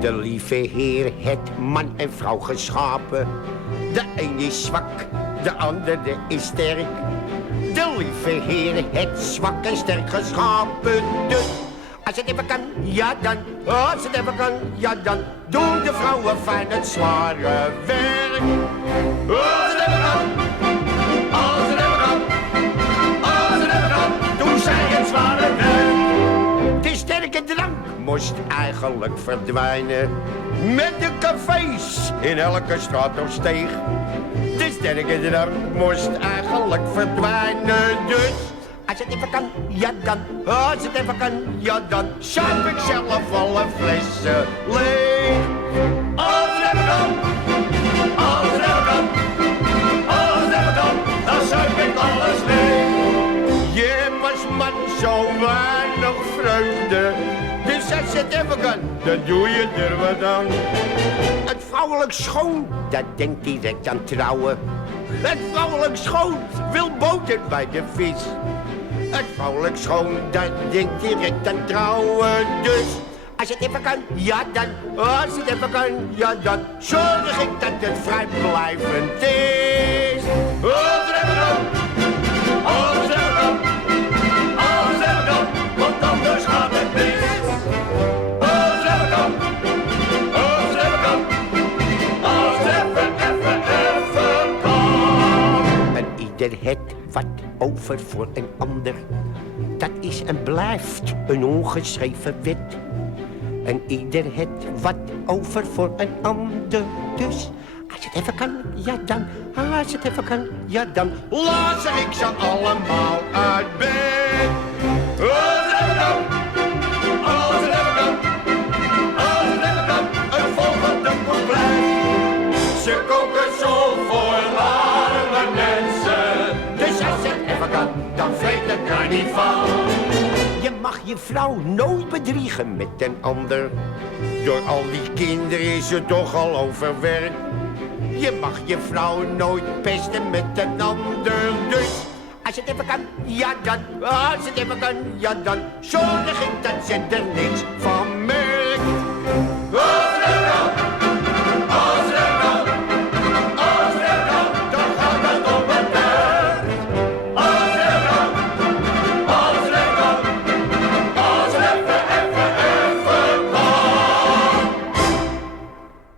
De lieve Heer het man en vrouw geschapen. De een is zwak, de andere is sterk. De lieve Heer het zwak en sterk geschapen. Dus als het even kan, ja dan. Als het even kan, ja dan. Doen de vrouwen fijn het zware werk. Als het even kan. Als het even kan. Als het even kan. Doen zij het zware werk. De sterke drank moest eigenlijk verdwijnen. Met de cafés in elke straat of steeg. De sterke drank moest eigenlijk verdwijnen. Dus als het even kan, ja dan. Als het even kan, ja dan. Zuip ik zelf alle flessen leeg. Als het even kan. Als het even kan. Als het even kan. Dan zuip ik alles leeg. Je was man zo weinig vreugde. Dus als het even kan, dan doe je er wat aan. Het vrouwelijk schoon, dat denkt direct aan trouwen. Het vrouwelijk schoon wil boter bij de vis. Het vrouwelijk schoon, dat denkt direct aan trouwen. Dus als het even kan, ja dan. Als het even kan, ja dan. Zorg ik dat het vrijblijvend is. Als het even kan. Als het even kan. Als het even kan. Want anders gaat het mis. Als het even kan. Als het even kan. Als het even kan. En ieder het wat over voor een ander. Dat is en blijft een ongeschreven wet. En ieder het wat over voor een ander. Dus als het even kan, ja dan. Als het even kan, ja dan. Lazer ik ze allemaal uit bed. Als het even kan. Als het even kan. Als het even kan. Het volgende couplet. Ze koken zo voor arme mensen. Dus als het even kan, dan vreet het er niet van. Je mag je vrouw nooit bedriegen met een ander. Door al die kinderen is ze toch al overwerkt. Je mag je vrouw nooit pesten met een ander. Dus als het even kan, ja dan. Als het even kan, ja dan. Zorg ik dat ze er niks van